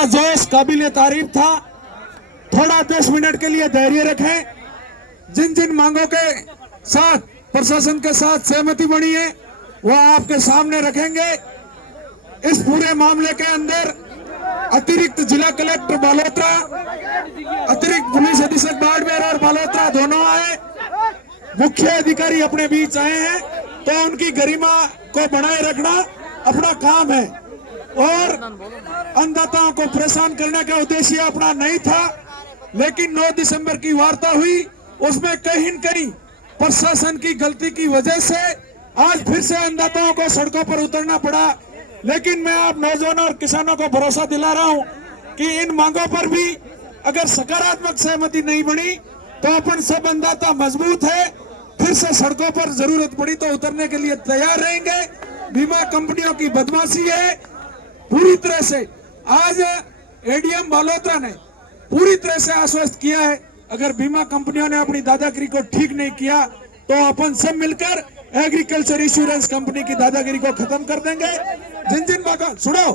उनका जोश काबिल तारीफ था। थोड़ा 10 मिनट के लिए धैर्य रखें। जिन जिन मांगों के साथ प्रशासन के साथ सहमति बनी है वो आपके सामने रखेंगे। इस पूरे मामले के अंदर अतिरिक्त जिला कलेक्टर बालोतरा, अतिरिक्त पुलिस अधीक्षक बाड़मेर और बालोतरा दोनों आए, मुख्य अधिकारी अपने बीच आए हैं, तो उनकी गरिमा को बनाए रखना अपना काम है और अन्नदाताओं को परेशान करने का उद्देश्य अपना नहीं था। लेकिन 9 दिसंबर की वार्ता हुई, उसमें कहीं न कहीं प्रशासन की गलती की वजह से आज फिर से अन्नदाताओं को सड़कों पर उतरना पड़ा। लेकिन मैं आप नौजवानों और किसानों को भरोसा दिला रहा हूं कि इन मांगों पर भी अगर सकारात्मक सहमति नहीं बनी तो अपन सब अन्नदाता मजबूत है, फिर से सड़कों पर जरूरत पड़ी तो उतरने के लिए तैयार रहेंगे। बीमा कंपनियों की बदमाशी है पूरी तरह से। आज एडीएम बालोतरा ने पूरी तरह से आश्वस्त किया है, अगर बीमा कंपनियों ने अपनी दादागिरी को ठीक नहीं किया तो अपन सब मिलकर एग्रीकल्चर इंश्योरेंस कंपनी की दादागिरी को खत्म कर देंगे। जिन जिन बातों सुनो,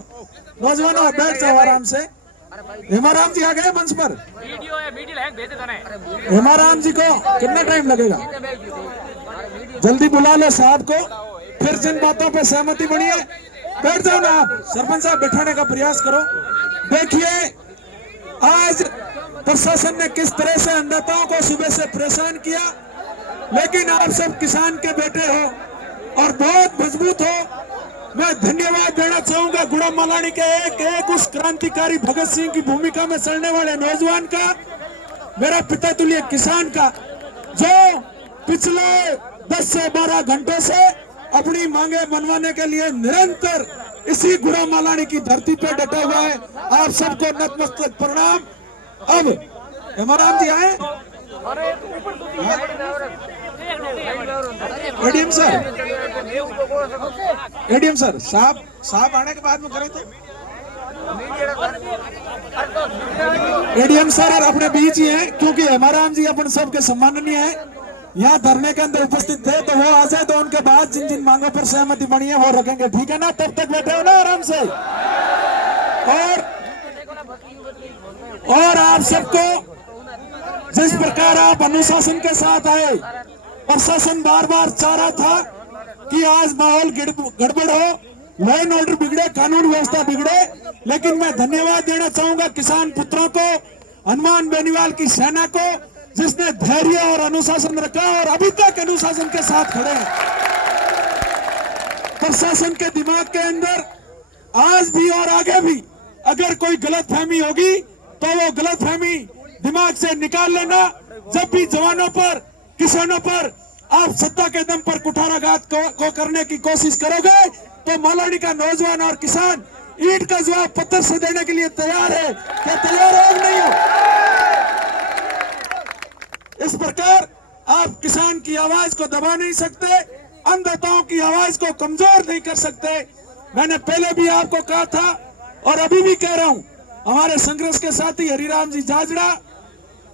नौजवानों बैठ जाओ आराम से। हेमाराम जी आ गए मंच पर। हेमाराम जी को कितना टाइम लगेगा? जल्दी बुला लो साहब को। फिर जिन बातों पर सहमति बनी है बैठ जाओ ना आप। सरपंच साहब बैठाने का प्रयास करो। देखिए आज प्रशासन ने किस तरह से अन्नदाताओं को सुबह से परेशान किया, लेकिन आप सब किसान के बेटे हो और बहुत मजबूत हो। मैं धन्यवाद देना चाहूंगा गुड़ा मलानी के एक उस क्रांतिकारी भगत सिंह की भूमिका में चलने वाले नौजवान का, मेरा पिता तुल्य किसान का, जो पिछले 10 से 12 घंटों से अपनी मांगे मनवाने के लिए निरंतर इसी गुड़ा मलानी की धरती पे डटा हुआ है। आप सबको नतमस्तक प्रणाम। अब हेमाराम जी आए। एडीएम सर साहब आने के बाद में करें तो एडीएम सर अपने बीच ही हैं, क्योंकि हेमाराम जी अपन सबके सम्माननीय है, यहाँ धरने के अंदर उपस्थित थे, तो वो आ जाए तो उनके बाद जिन जिन मांगों पर सहमति बनी है वो रखेंगे, ठीक है ना? तब तक बैठे हो ना आराम से। और आप सबको जिस प्रकार आप अनुशासन के साथ आए, प्रशासन बार बार चाह रहा था कि आज माहौल गड़बड़ हो, लॉ एंड ऑर्डर बिगड़े, कानून व्यवस्था बिगड़े, लेकिन मैं धन्यवाद देना चाहूंगा किसान पुत्रों को, हनुमान बेनीवाल की सेना को, जिसने धैर्य और अनुशासन रखा और अभी तक अनुशासन के साथ खड़े हैं। प्रशासन के दिमाग के अंदर आज भी और आगे भी अगर कोई गलतफहमी होगी तो वो गलतफहमी दिमाग से निकाल लेना। जब भी जवानों पर, किसानों पर आप सत्ता के दम पर कुठाराघात को करने की कोशिश करोगे तो मलानी का नौजवान और किसान ईंट का जवाब पत्थर से देने के लिए तैयार है। क्या तैयार हो नहीं हो? इस प्रकार आप किसान की आवाज को दबा नहीं सकते, अन्नदाताओं की आवाज को कमजोर नहीं कर सकते। मैंने पहले भी आपको कहा था और अभी भी कह रहा हूं, हमारे संघर्ष के साथी हरिराम जी जाजड़ा,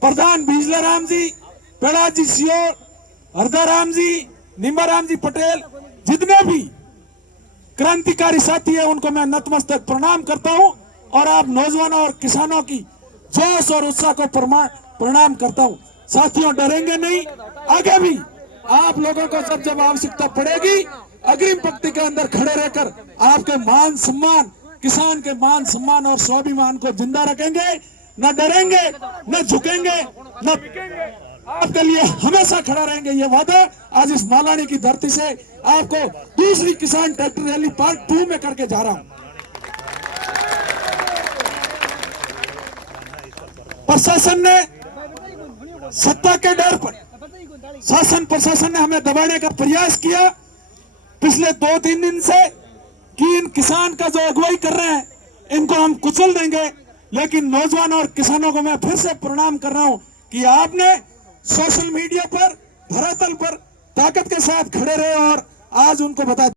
प्रधान बिजलाराम जी, प्रहलाद जी सियोर, हरदाराम जी, निम्बाराम जी पटेल, जितने भी क्रांतिकारी साथी है उनको मैं नतमस्तक प्रणाम करता हूं और आप नौजवानों और किसानों की जोश और उत्साह को प्रणाम करता हूं। साथियों डरेंगे नहीं, आगे भी आप लोगों को जब आवश्यकता पड़ेगी अग्रिम पंक्ति के अंदर खड़े रहकर आपके मान सम्मान, किसान के मान सम्मान और स्वाभिमान को जिंदा रखेंगे। न डरेंगे, न झुकेंगे, न आपके लिए हमेशा खड़ा रहेंगे। ये वादा आज इस मालानी की धरती से आपको दूसरी किसान ट्रैक्टर रैली पार्ट 2 में करके जा रहा हूं। प्रशासन ने सत्ता के डर पर, शासन प्रशासन ने हमें दबाने का प्रयास किया पिछले 2-3 दिन से कि इन किसान का जो अगुवाई कर रहे हैं इनको हम कुचल देंगे। लेकिन नौजवान और किसानों को मैं फिर से प्रणाम कर रहा हूं कि आपने सोशल मीडिया पर, धरातल पर ताकत के साथ खड़े रहे और आज उनको बता